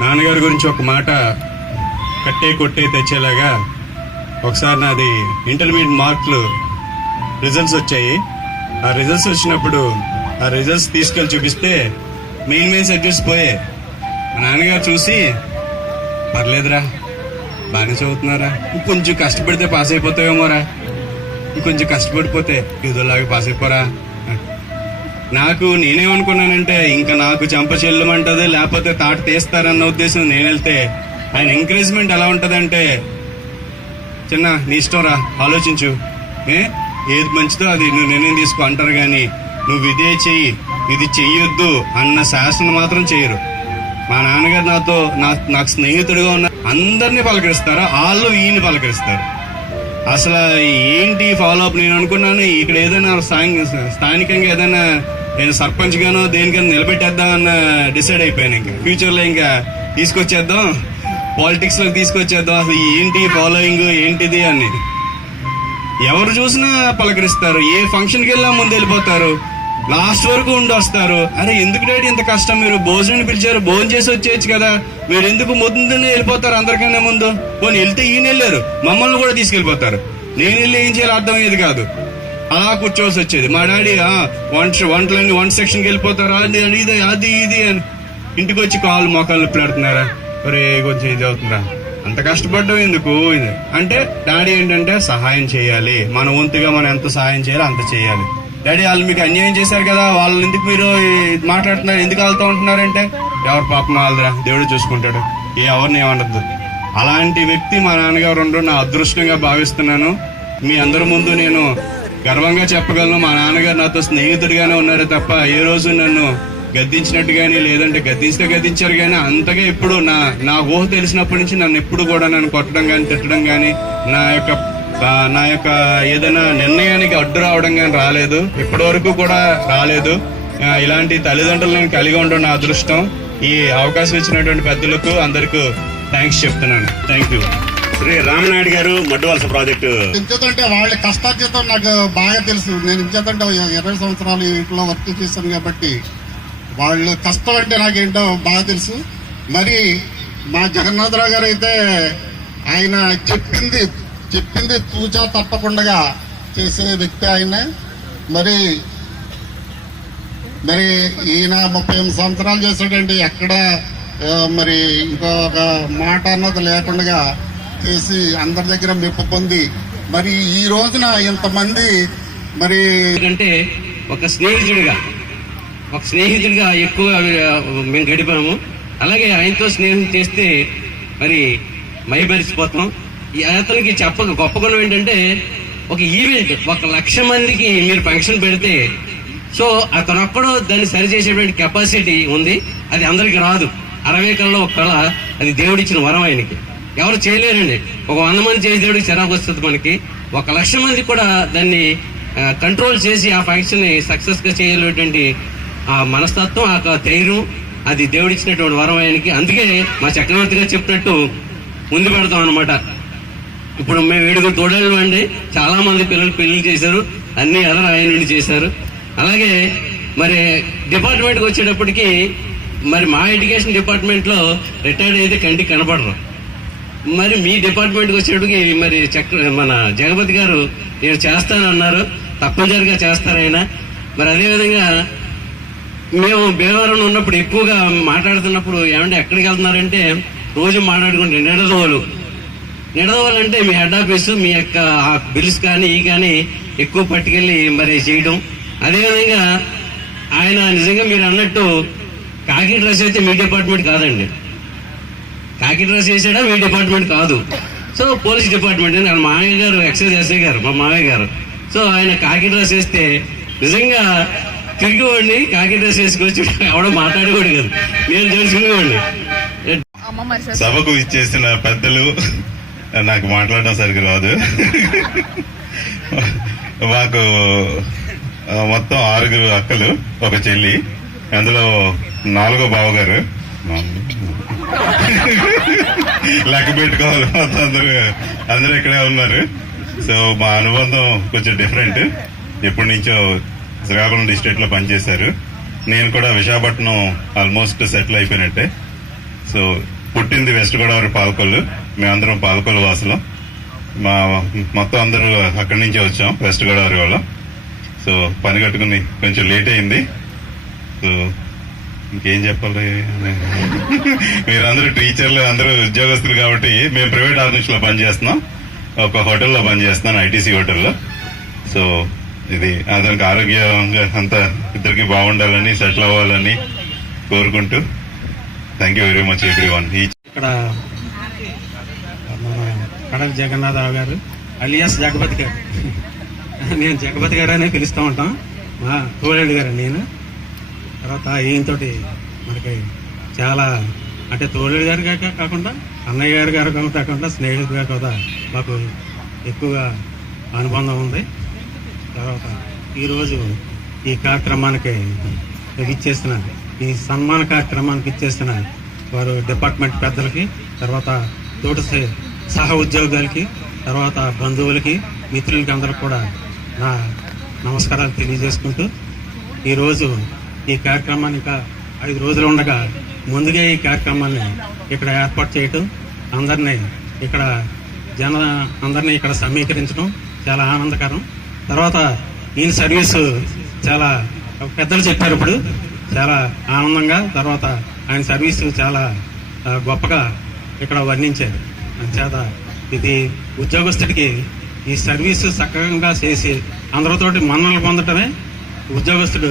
నాన్నగారి గురించి ఒక మాట కట్టే కొట్టే తెచ్చేలాగా ఒకసారి నాది ఇంటర్మీడియట్ మార్కులు రిజల్ట్స్ వచ్చాయి. ఆ రిజల్ట్స్ వచ్చినప్పుడు ఆ రిజల్ట్స్ తీసుకెళ్లి చూపిస్తే మెయిన్ సబ్జెక్ట్స్ పోయే. మా నాన్నగారు చూసి, పర్లేదురా, బాగానే చదువుతున్నారా, ఇంకొంచెం కష్టపడితే పాస్ అయిపోతావేమోరా, ఇంకొంచెం కష్టపడిపోతే ఇదిలాగా పాస్ అయిపోరా. నాకు నేనేమనుకున్నానంటే ఇంకా నాకు చెంప చెల్లమంటది లేకపోతే తాట తీస్తారన్న ఉద్దేశం నేను వెళ్తే, ఆయన ఎంకరేజ్మెంట్ ఎలా ఉంటదంటే, చిన్న నీ ఇష్టం రా, ఆలోచించు, ఏది మంచిదో అది నువ్వు నిర్ణయం తీసుకో అంటారు గాని నువ్వు ఇదే చెయ్యి ఇది చెయ్యొద్దు అన్న శాసనం మాత్రం చేయరు. మా నాన్నగారు నాకు స్నేహితుడిగా ఉన్న అందరినీ పలకరిస్తారు, వాళ్ళు ఈయన పలకరిస్తారు. అసలు ఏంటి ఫాలో అప్ నేను అనుకున్నాను ఇక్కడ ఏదైనా స్థానికంగా ఏదైనా నేను సర్పంచ్ గానో దేనికైనా నిలబెట్టేద్దాం అన్న డిసైడ్ అయిపోయాను. ఇంకా ఫ్యూచర్ లో ఇంకా తీసుకొచ్చేద్దాం, పాలిటిక్స్ లో తీసుకొచ్చేద్దాం, అసలు ఏంటి ఫాలోయింగ్ ఏంటిది అని. ఎవరు చూసినా పలకరిస్తారు, ఏ ఫంక్షన్కి వెళ్ళా ముందు వెళ్ళిపోతారు, లాస్ట్ వరకు ఉండి వస్తారు. అరే ఎందుకు డాడీ ఇంత కష్టం, మీరు భోజనం పిలిచారు, భోజనం చేసి వచ్చేయచ్చు కదా, మీరు ఎందుకు ముందునే వెళ్ళిపోతారు అందరికన్నా ముందు. పోనీ వెళ్తే ఈయన వెళ్ళారు, మమ్మల్ని కూడా తీసుకెళ్లిపోతారు. నేను వెళ్ళి ఏం చేయాలో అర్థమయ్యేది కాదు, అలా కూర్చోవలసి వచ్చేది. మా డాడీ వంటలన్నీ వంట సెక్షన్కి వెళ్ళిపోతారు, అది ఇది అని. ఇంటికి వచ్చి కాళ్ళు మోకాళ్ళు పెడుతున్నారా, ఒరే కొంచెం ఇది అవుతుందా, అంత కష్టపడ్డం ఎందుకు అంటే డాడీ ఏంటంటే సహాయం చేయాలి, మన వంతుగా మనం ఎంత సహాయం చేయాలో అంత చేయాలి. డాడీ వాళ్ళు మీకు అన్యాయం చేశారు కదా, వాళ్ళని ఎందుకు మీరు మాట్లాడుతున్నారు, ఎందుకు వెళ్తూ ఉంటున్నారంటే, ఎవరు పాపం వాళ్ళరా, దేవుడు చూసుకుంటాడు, ఎవరిని ఏమనద్దు. అలాంటి వ్యక్తి మా నాన్నగారు ఉండడం నా అదృష్టంగా భావిస్తున్నాను. మీ అందరి ముందు నేను గర్వంగా చెప్పగలను, మా నాన్నగారు నాతో స్నేహితుడిగానే ఉన్నారే తప్ప ఏ రోజు నన్ను గద్దించినట్టు గానీ లేదంటే గద్దించారు గానీ అంతగా ఎప్పుడు నా ఊహ తెలిసినప్పటి నుంచి నన్ను ఎప్పుడు కూడా నన్ను కొట్టడం గానీ తిట్టడం గానీ నా యొక్క ఏదైనా నిర్ణయానికి అడ్డు రావడం గానీ రాలేదు, ఇప్పటి వరకు కూడా రాలేదు. ఇలాంటి తల్లిదండ్రులను కలిగి ఉండడం నా అదృష్టం. ఈ అవకాశం ఇచ్చినటువంటి పెద్దలకు అందరికీ థ్యాంక్స్ చెప్తున్నాను. Thank you. శ్రీ రామనాయుడు గారు మడ్డువలస ప్రాజెక్టు. ఇంచేతంటే వాళ్ళ కష్టార్జితం నాకు బాగా తెలుసు. నేను ఇంచేతంటే 20 సంవత్సరాలు ఇంట్లో వర్క్ చేశాను కాబట్టి వాళ్ళు కష్టం అంటే నాకేంటో బాగా తెలుసు. మరి మా జగన్నాథరావు గారు అయితే ఆయన చెప్పింది తూచా తప్పకుండా చేసే వ్యక్తి ఆయన. మరి ఈయన 38 సంవత్సరాలు చేశాడండి, ఎక్కడ మరి ఇంకొక మాట అన్నది లేకుండా చేసి అందరి దగ్గర మెప్పు పొంది మరి ఈ రోజున ఇంతమంది మరి అంటే ఒక స్నేహితుడిగా ఎక్కువ మేము గడిపాము. అలాగే ఆయనతో స్నేహం చేస్తే మరి మైమరిచిపోతాం. అతనికి గొప్ప గుణం ఏంటంటే, ఒక ఈవెంట్ 1,00,000 మందికి మీరు ఫంక్షన్ పెడితే సో అతనొక్కడో దాన్ని సరిచేసేటువంటి కెపాసిటీ ఉంది. అది అందరికి రాదు. 60 కళలో ఒక కళ, అది దేవుడిచ్చిన వరం ఆయనకి. ఎవరు చేయలేరండి. ఒక 100 మంది చేసి దేవుడికి చిరాకు వస్తుంది. మనకి 1,00,000 మంది కూడా దాన్ని కంట్రోల్ చేసి ఆ ఫంక్షన్ ని సక్సెస్ గా చేయలేటువంటి ఆ మనస్తత్వం, ఆ ధైర్యం, అది దేవుడిచ్చినటువంటి వరం ఆయనకి. అందుకే మా చక్రవర్తి గారు చెప్పినట్టు ముందు పెడతాం అనమాట. ఇప్పుడు మేము 7 తోడేళ్ళు అండి, చాలా మంది పిల్లలు పెళ్లి చేశారు, అన్ని అదర్ ఆయన చేశారు. అలాగే మరి డిపార్ట్మెంట్కి వచ్చేటప్పటికి మరి మా ఎడ్యుకేషన్ డిపార్ట్మెంట్ లో రిటైర్డ్ అయితే కంటికి కనపడరు. మరి మీ డిపార్ట్మెంట్కి వచ్చేటప్పటికి మరి మన జగపతి గారు నేను చేస్తానన్నారు, తప్పనిసరిగా చేస్తారైనా. మరి అదేవిధంగా మేము భీమవరం ఉన్నప్పుడు ఎక్కువగా మాట్లాడుతున్నప్పుడు ఏమంటే ఎక్కడికి వెళ్తున్నారంటే రోజు మాట్లాడుకుంటే నిడదవోలు అంటే మీ హెడ్ ఆఫీసు, మీ యొక్క బిల్స్ కానీ కానీ ఎక్కువ పట్టుకెళ్ళి మరి చేయడం. అదేవిధంగా ఆయన నిజంగా మీరు అన్నట్టు కాకి డ్రెస్ అయితే మీ డిపార్ట్మెంట్ కాదండి. కాకి డ్రెస్ వేసాడా మీ డిపార్ట్మెంట్ కాదు. సో పోలీస్ డిపార్ట్మెంట్ అని మామయ్య గారు ఎక్సైజ్ ఎస్ఐ గారు, మా మామయ్య గారు. సో ఆయన కాకి డ్రెస్ వేస్తే నిజంగా తిరిగివాడిని, కాకి డ్రెస్ వేసుకొచ్చి ఎవడో మాట్లాడేవాడు కాదు, నేను తెలుసుకునేవాడిని. సభకు ఇచ్చేసిన పెద్దలు, నాకు మాట్లాడడం సరిగ్గా రాదు, మాకు మొత్తం 6 అక్కలు, ఒక చెల్లి, అందులో 4వ బావగారు. లెక్క పెట్టుకోవాలి, మొత్తం అందరూ ఇక్కడే ఉన్నారు. సో మా అనుబంధం కొంచెం డిఫరెంట్. ఎప్పటి నుంచో శ్రీకాకుళం డిస్ట్రిక్ట్ లో పనిచేశారు. నేను కూడా విశాఖపట్నం ఆల్మోస్ట్ సెటిల్ అయిపోయినట్టే. సో పుట్టింది వెస్ట్ గోదావరి పాలకొల్లు, మేమందరం పాలకొల్లు వాసులం. మా మొత్తం అందరూ అక్కడి నుంచే వచ్చాం, వెస్ట్ గోదావరి వాళ్ళం. సో పని కట్టుకుని కొంచెం లేట్ అయింది. సో ఇంకేం చెప్పాలి, మీరందరూ టీచర్లు, అందరూ ఉద్యోగస్తులు కాబట్టి మేము ప్రైవేట్ ఆఫీస్ లో పనిచేస్తున్నాం. ఒక హోటల్లో పనిచేస్తున్నాను, ఐటీసీ హోటల్లో. సో ఇది అతనికి ఆరోగ్యంగా అంతా ఇద్దరికి బాగుండాలని, సెటిల్ అవ్వాలని కోరుకుంటూ thank you very much everyone. ఇక్కడ మన కడల జగన్నాథరావు గారు అలియాస్ జగపతి గారు, నేను జగపతి గారు అనే పిలుస్తూ ఉంటాం. మా తోడేళ్ళు గారు నేను. తర్వాత ఈయనతోటి మనకి చాలా అంటే తోడేళ్ళు గారు కాకుండా అన్నయ్య గారు కాకుండా స్నేహితులుగా కూడా మాకు ఎక్కువగా అనుబంధం ఉంది. తర్వాత ఈరోజు ఈ కార్యక్రమానికి ఇచ్చేసిన ఈ సన్మాన కార్యక్రమానికి ఇచ్చేసిన వారు డిపార్ట్మెంట్ పెద్దలకి, తర్వాత తోటి సహ ఉద్యోగులకి, తర్వాత బంధువులకి, మిత్రులకి అందరికి కూడా నా నమస్కారాలు తెలియజేసుకుంటూ ఈరోజు ఈ కార్యక్రమాన్ని ఇంకా 5 రోజులు ఉండగా ముందుగా ఈ కార్యక్రమాన్ని ఇక్కడ ఏర్పాటు చేయటం, అందరినీ ఇక్కడ అందరినీ ఇక్కడ సమీకరించడం చాలా ఆనందకరం. తర్వాత ఈయన సర్వీసు చాలా పెద్దలు చెప్పారు, ఇప్పుడు చాలా ఆనందంగా. తర్వాత ఆయన సర్వీసు చాలా గొప్పగా ఇక్కడ వర్ణించారు. చేత ఇది ఉద్యోగస్తుడికి ఈ సర్వీసు చక్కగా చేసి అందరితోటి మన్ననలు పొందటమే ఉద్యోగస్తుడు